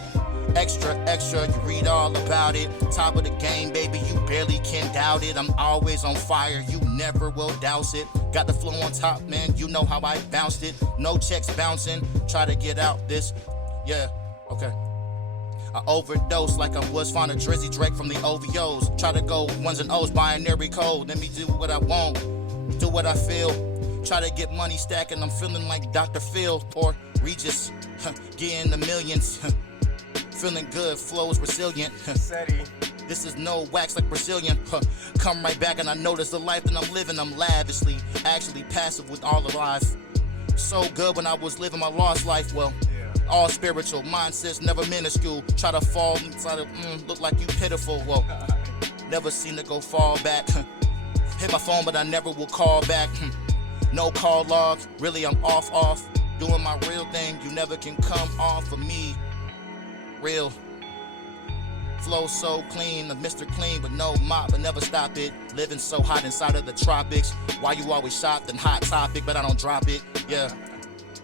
You read all about it. Top of the game, baby, you barely can doubt it. I'm always on fire, you never will douse it. Got the flow on top, man, you know how I bounced it. No checks bouncing, try to get out this. Yeah, okay. I overdose like I was fond of Drizzy Drake from the OVOs. Try to go ones and O's, binary code. Let me do what I want, do what I feel. Try to get money stacking, I'm feeling like Dr. Phil or Regis. Getting the millions. Feeling good, flows resilient. Seddy. This is no wax like Brazilian. Come right back and I notice the life that I'm living. I'm lavishly, actually passive with all the life. So good when I was living my lost life. Well, all spiritual, mindsets never minuscule. Try to fall inside of, look like you pitiful. Whoa, never seen it go fall back. Hit my phone, but I never will call back. No call log, really I'm off. Doing my real thing, you never can come off of me. Real. Flow so clean, a Mr. Clean with no mop, but never stop it. Living so hot inside of the tropics. Why you always shopped and hot topic, but I don't drop it. Yeah,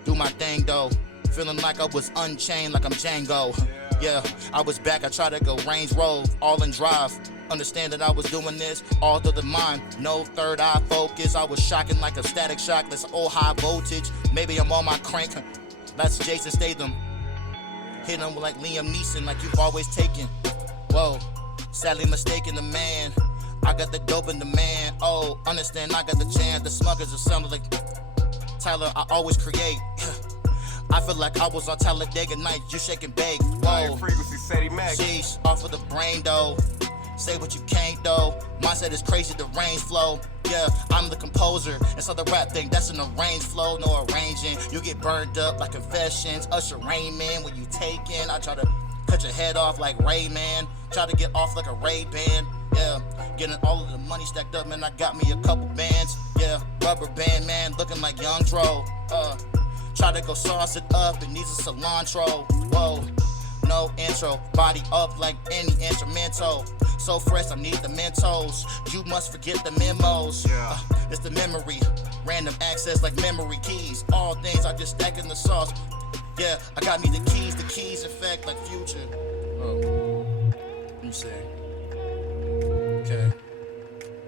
do my thing though. Feeling like I was unchained, like I'm Django. Yeah, I was back, I tried to go Range Rover, all in drive. Understand that I was doing this all through the mind. No third eye focus, I was shocking like a static shock. That's old high voltage, maybe I'm on my crank. That's Jason Statham. Hit him like Liam Neeson, like you've always taken. Whoa, sadly mistaken the man. I got the dope in the man. Oh, understand I got the jam. The smuggers are sounding like Tyler, I always create. I feel like I was on Talladega Nights, you shake and bake. Whoa, Frequency, Seddy Mac. Sheesh, off of the brain though. Say what you can't though. Mindset is crazy, the range flow. Yeah, I'm the composer. And so the rap thing, that's an arranged flow, no arranging. You get burned up like confessions. Usher Raymond, when you taking. I try to cut your head off like Rayman. Try to get off like a Ray-Ban. Yeah, getting all of the money stacked up, man. I got me a couple bands. Yeah, rubber band, man, looking like Young Dro. Try to go sauce it up, it needs a cilantro. Whoa, no intro, body up like any instrumental. So fresh, I need the Mentos. You must forget the memos. It's the memory, random access like memory keys. All things I just stack in the sauce. Yeah, I got me the keys effect like Future. Let me see. Okay.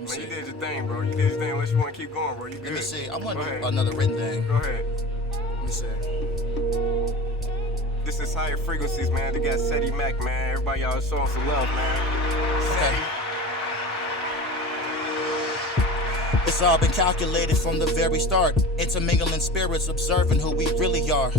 Man, you did your thing, bro. You did your thing. Unless you want to keep going, bro. You good. Let me see. I want to do another written thing. Go ahead. Let me see. This is Higher Frequencies, man. They got Seddy Mac, man. Everybody, y'all showing some love, man. Seddy. It's all been calculated from the very start. Intermingling spirits, observing who we really are.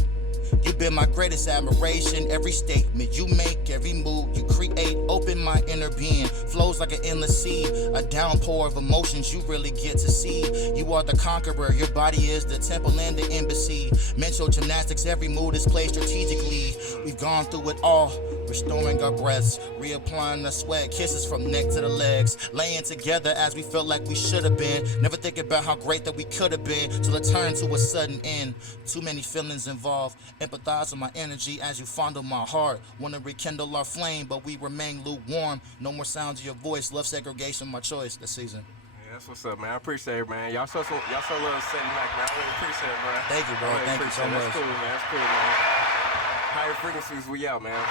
You've been my greatest admiration. Every statement you make, every move you create, open my inner being. Flows like an endless sea, a downpour of emotions you really get to see. You are the conqueror, your body is the temple and the embassy. Mental gymnastics, every move is played strategically. We've gone through it all, restoring our breaths, reapplying the sweat, kisses from neck to the legs, laying together as we felt like we should have been. Never thinking about how great that we could have been, till it turned to a sudden end. Too many feelings involved. Empathize with my energy as you fondle my heart. Want to rekindle our flame, but we remain lukewarm. No more sounds of your voice. Love segregation, my choice this season. Yeah, that's what's up, man. I appreciate it, man. Y'all show love to Seddy Mac, man. I really appreciate it, bro. Thank you, bro. Thank you so much. That's cool, man. That's cool, man. Higher Frequencies, we out, man.